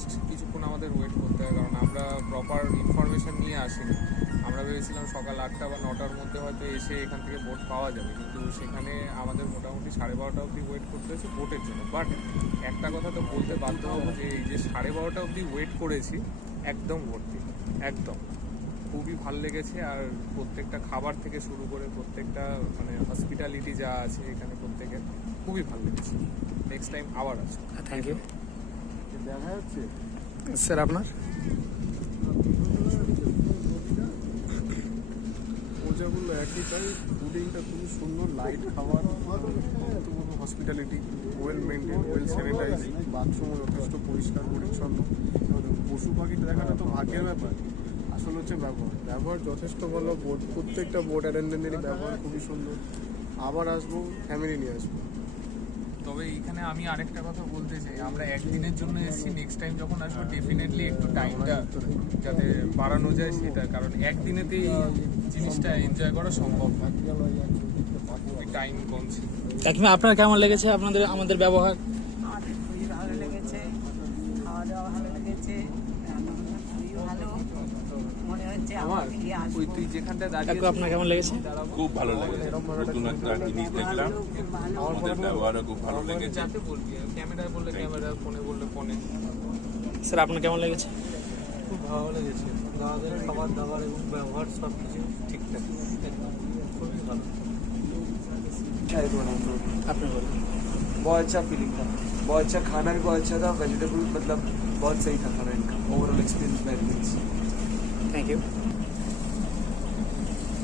Just কিছুক্ষণ আমাদের wait করতে হয়, কারণ আমরা প্রপার ইনফরমেশন নিয়ে আসিনি। আমরা ভেবেছিলাম সকাল 8টা বা 9টার মধ্যে হয়তো এসে এখান থেকে বোট পাওয়া যাবে, কিন্তু সেখানে আমাদের মোটামুটি 12:30 অবধি ওয়েট করতে হয়েছে বোটের জন্য। বাট একটা কথা তো বলতে বাধ্য হবো যে এই যে 12:30 অবধি ওয়েট করেছি, একদম ভর্তি, একদম খুবই ভাল লেগেছে। আর প্রত্যেকটা খাবার থেকে শুরু করে প্রত্যেকটা মানে হসপিটালিটি যা আছে এখানে প্রত্যেকের খুবই ভালো লেগেছে। নেক্সট টাইম আবার আসবো। থ্যাংক ইউ দেখা যাচ্ছে স্যার। আপনার মজাগুলো একই, তাই ফুডিংটা খুবই সুন্দর, লাইট খাবার, hospitality well maintain, well sanitize, বাথরুমও যথেষ্ট পরিষ্কার পরিচ্ছন্ন। পশু পাখিটা দেখাটা তো ভাগ্যের ব্যাপার, আসলে হচ্ছে ব্যবহার যথেষ্ট ভালো। বোট প্রত্যেকটা বোট অ্যাটেন্ডেন্টেরই ব্যবহার খুবই সুন্দর। আবার আসবো, ফ্যামিলি নিয়ে আসবো। তবে এইখানে আমি আরেকটা কথা বলতে চাই, আমরা একদিনের জন্য এসেছি, নেক্সট টাইম যখন আসবো ডেফিনেটলি একটু টাইমটা যাতে বাড়ানো যায় সেটা, কারণ একদিনেতেই জিনিসটা এনজয় করা সম্ভব না, টাইম কমছে। কাকিমা আপনার কেমন লেগেছে আমাদের ব্যবহার? আমাদের খুবই ভালো লেগেছে, খাওয়া দাওয়া ভালো লেগেছে, রান্নাবান্না খুবই ভালো, মনে হচ্ছে আবার ফিরে আসবো। ওই তুই যেখানটায় কাকু দাঁড়িয়ে আপনার কেমন লেগেছে? খুব ভালো লেগেছে, নতুন একটা জিনিস দেখলাম, খুব ভালো। আমাদের ব্যবহারও খুব ভালো লেগেছে। যাতে বলবি, ক্যামেরায় বললে ক্যামেরা, ফোনে বললে ফোনে। স্যার আপনার কেমন লেগেছে? খুব ভালো লেগেছে, দাদাদের খাবার দাবার এবং ব্যবহার সব কিছু ঠিকঠাক, খুবই ভালো। আপনি বলুন। बहुत अच्छा फीलिंग था, बहुत अच्छा खाना भी बहुत अच्छा था, वेजिटेबल मतलब बहुत सही था खाना इनका, overall experience very nice. Thank you.